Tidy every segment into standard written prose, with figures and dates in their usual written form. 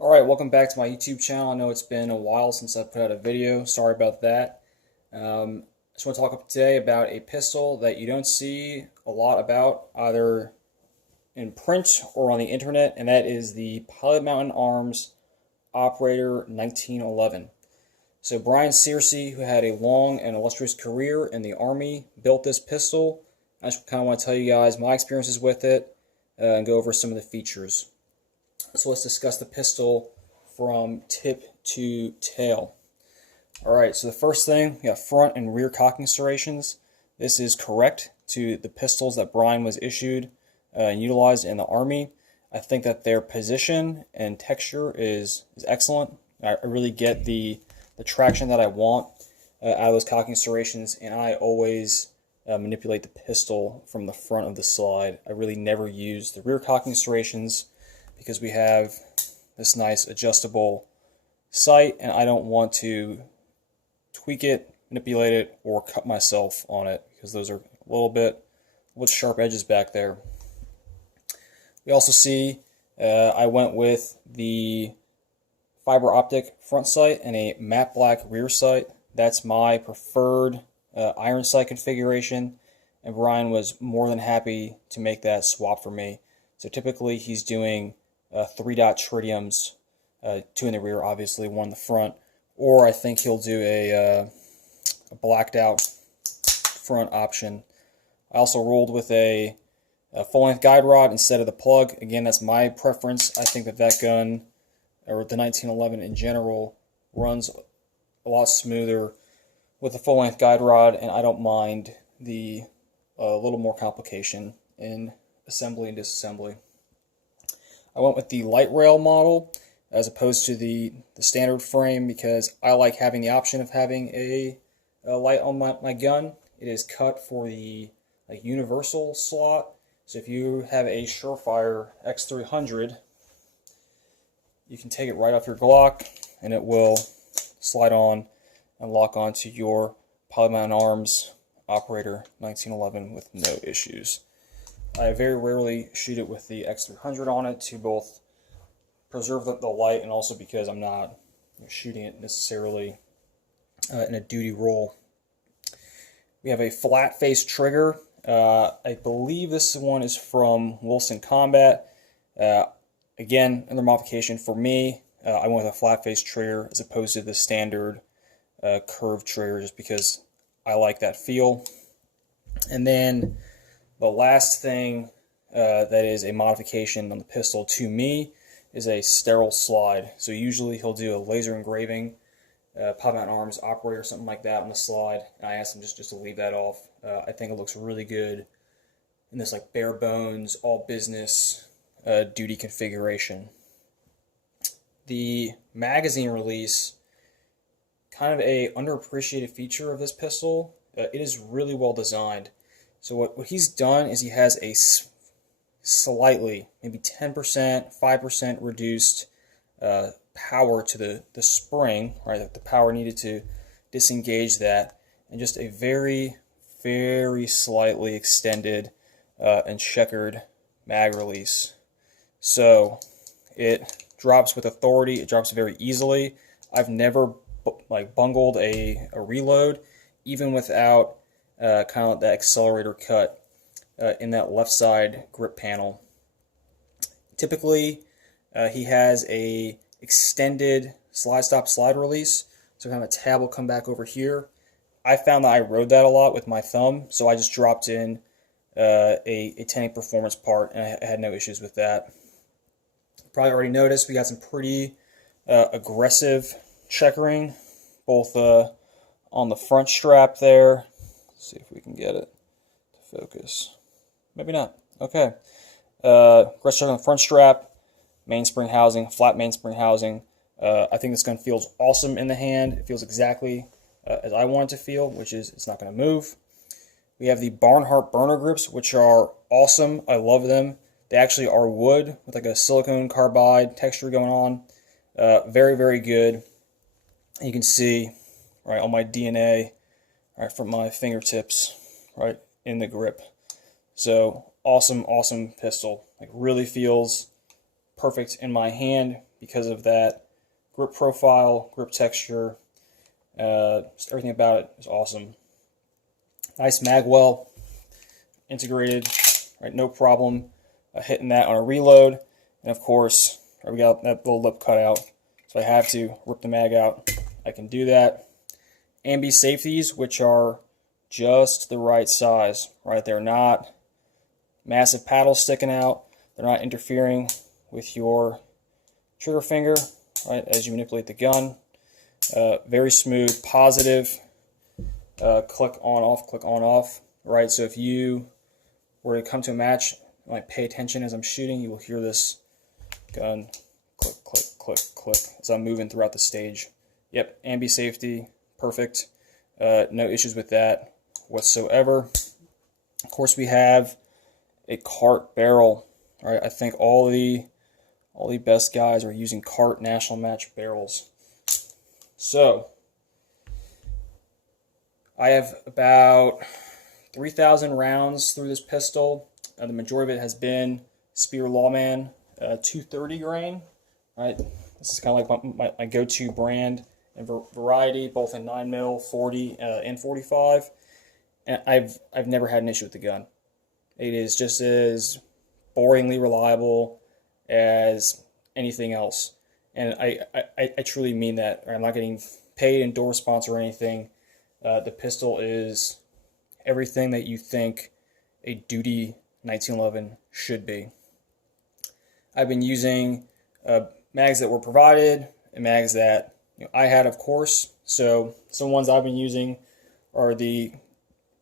Alright, welcome back to my YouTube channel. I know it's been a while since I put out a video. Sorry about that. I just want to talk today about a pistol that you don't see a lot about, either in print or on the internet, and that is the Pilot Mountain Arms Operator 1911. So Brian Searcy, who had a long and illustrious career in the Army, built this pistol. I just kind of want to tell you guys my experiences with it and go over some of the features. So let's discuss the pistol from tip to tail. Alright, so the first thing, we got front and rear cocking serrations. This is correct to the pistols that Brian was issued and utilized in the Army. I think that their position and texture is excellent. I really get the traction that I want out of those cocking serrations, and I always manipulate the pistol from the front of the slide. I really never use the rear cocking serrations because we have this nice adjustable sight, and I don't want to tweak it, manipulate it, or cut myself on it because those are a little bit with sharp edges back there. We also see I went with the fiber optic front sight and a matte black rear sight. That's my preferred iron sight configuration, and Brian was more than happy to make that swap for me. So typically he's doing 3-dot tritiums, 2 in the rear, obviously, 1 in the front, or I think he'll do a blacked out front option. I also rolled with a full-length guide rod instead of the plug. Again, that's my preference. I think that gun, or the 1911 in general, runs a lot smoother with a full-length guide rod, and I don't mind the little more complication in assembly and disassembly. I went with the light rail model as opposed to the standard frame because I like having the option of having a light on my gun. It is cut for the universal slot. So if you have a Surefire X300, you can take it right off your Glock and it will slide on and lock onto your Pilot Mountain Arms Operator 1911 with no issues. I very rarely shoot it with the X300 on it to both preserve the light and also because I'm not shooting it necessarily in a duty role. We have a flat face trigger. I believe this one is from Wilson Combat. Again, another modification for me. I went with a flat face trigger as opposed to the standard curved trigger just because I like that feel. And then the last thing that is a modification on the pistol to me is a sterile slide. So usually he'll do a laser engraving, Pilot Mountain Arms Operator, something like that on the slide. And I asked him just to leave that off. I think it looks really good in this like bare bones, all business duty configuration. The magazine release, kind of a underappreciated feature of this pistol. It is really well designed. So what he's done is he has a slightly, maybe 10%, 5% reduced power to the spring, right? The power needed to disengage that, and just a very, very slightly extended and checkered mag release. So it drops with authority. It drops very easily. I've never bungled a reload, even without kind of that accelerator cut in that left side grip panel. Typically, he has a extended slide stop slide release, so kind of a tab will come back over here. I found that I rode that a lot with my thumb, so I just dropped in a 10-8 performance part, and I had no issues with that. Probably already noticed we got some pretty aggressive checkering, both on the front strap there. Let's see if we can get it to focus. Maybe not. Okay. Aggressive check on the front strap, mainspring housing, flat mainspring housing. I think this gun feels awesome in the hand. It feels exactly as I want it to feel, which is it's not going to move. We have the Barnhart burner grips, which are awesome. I love them. They actually are wood with like a silicone carbide texture going on. Very, very good. You can see right on my DNA, right from my fingertips, right in the grip. So awesome, awesome pistol. Like really feels perfect in my hand because of that grip profile, grip texture. Just everything about it is awesome. Nice mag well integrated, right? No problem hitting that on a reload. And of course, we got that little lip cut out, so I have to rip the mag out. I can do that. Ambi safeties, which are just the right size, right? They're not massive paddles sticking out. They're not interfering with your trigger finger, right, as you manipulate the gun. Very smooth, positive, click on off, right? So if you were to come to a match, like pay attention as I'm shooting, you will hear this gun click, click, click, click as I'm moving throughout the stage. Yep, ambi safety, perfect. No issues with that whatsoever. Of course, we have a cart barrel. All right, I think all the best guys are using cart national match barrels. So I have about 3,000 rounds through this pistol. The majority of it has been Speer Lawman 230 grain. Right, this is kind of like my go-to brand and variety, both in 9mm, 40, and 45. And I've never had an issue with the gun. It is just as boringly reliable as anything else. And I truly mean that. I'm not getting paid, endorsed, sponsor, or anything. The pistol is everything that you think a duty 1911 should be. I've been using mags that were provided and mags that I had, of course. So some ones I've been using are the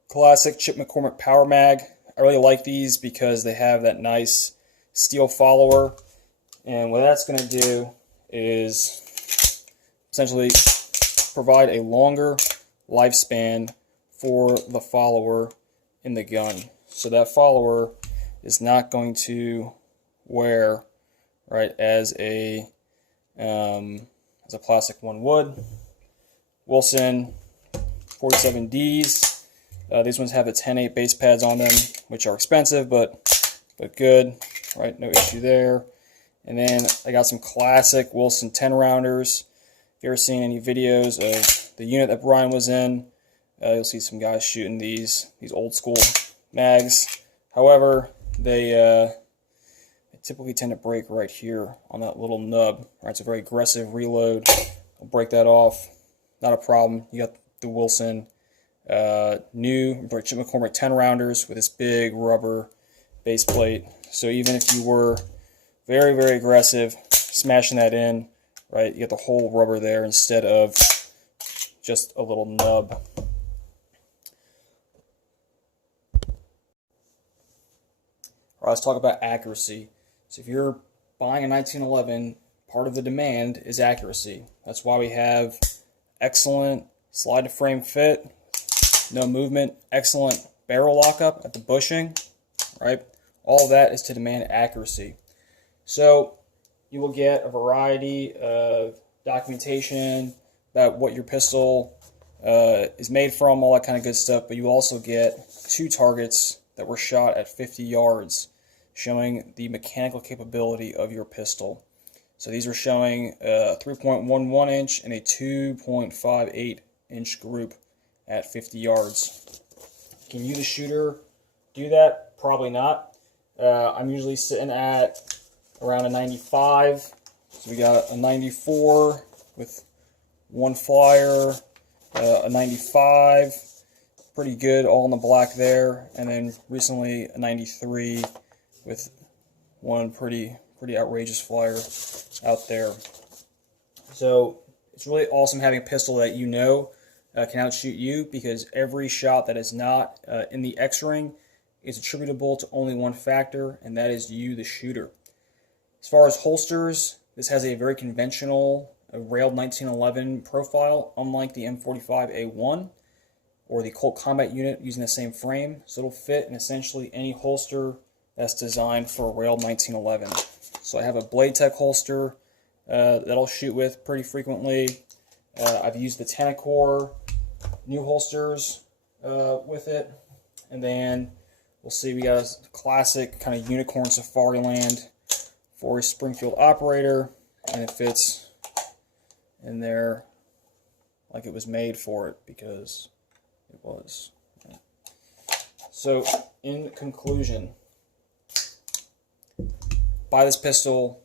classic Chip McCormick Power Mag. I really like these because they have that nice steel follower. And what that's going to do is essentially provide a longer lifespan for the follower in the gun. So that follower is not going to wear, right, as a plastic one would. Wilson 47Ds. These ones have the 10/8 base pads on them, which are expensive, but good, right? No issue there. And then I got some classic Wilson 10 rounders. If you've ever seen any videos of the unit that Brian was in, you'll see some guys shooting these old school mags. However, they typically tend to break right here on that little nub. Right, it's a very aggressive reload. I'll break that off. Not a problem. You got the Wilson new Chip McCormick 10 rounders with this big rubber base plate. So even if you were very, very aggressive, smashing that in, right, you get the whole rubber there instead of just a little nub. All right, let's talk about accuracy. So if you're buying a 1911, part of the demand is accuracy. That's why we have excellent slide to frame fit, no movement, excellent barrel lockup at the bushing, right? All of that is to demand accuracy. So you will get a variety of documentation about what your pistol is made from, all that kind of good stuff, but you also get 2 targets that were shot at 50 yards, showing the mechanical capability of your pistol. So these are showing a 3.11 inch and a 2.58 inch group at 50 yards. Can you, the shooter, do that? Probably not. I'm usually sitting at around a 95. So we got a 94 with 1 flyer, a 95, pretty good, all in the black there, and then recently a 93 with 1 pretty outrageous flyer out there. So it's really awesome having a pistol that you know can outshoot you, because every shot that is not in the X-ring is attributable to only one factor, and that is you, the shooter. As far as holsters, this has a very conventional railed 1911 profile, unlike the M45A1 or the Colt Combat Unit using the same frame. So it'll fit in essentially any holster that's designed for a railed 1911. So I have a Blade Tech holster that I'll shoot with pretty frequently. I've used the Tenacor new holsters with it. And then we'll see, we got a classic kind of unicorn Safari Land for a Springfield operator. and it fits in there like it was made for it, because it was. So, in conclusion, buy this pistol.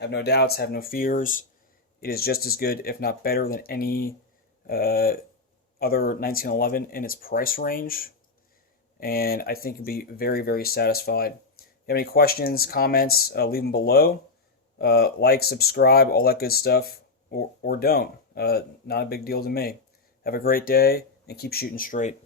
Have no doubts, have no fears. It is just as good, if not better, than any other 1911 in its price range. And I think you'll be very, very satisfied. If you have any questions, comments, leave them below. Like, subscribe, all that good stuff, or don't. Not a big deal to me. Have a great day, and keep shooting straight.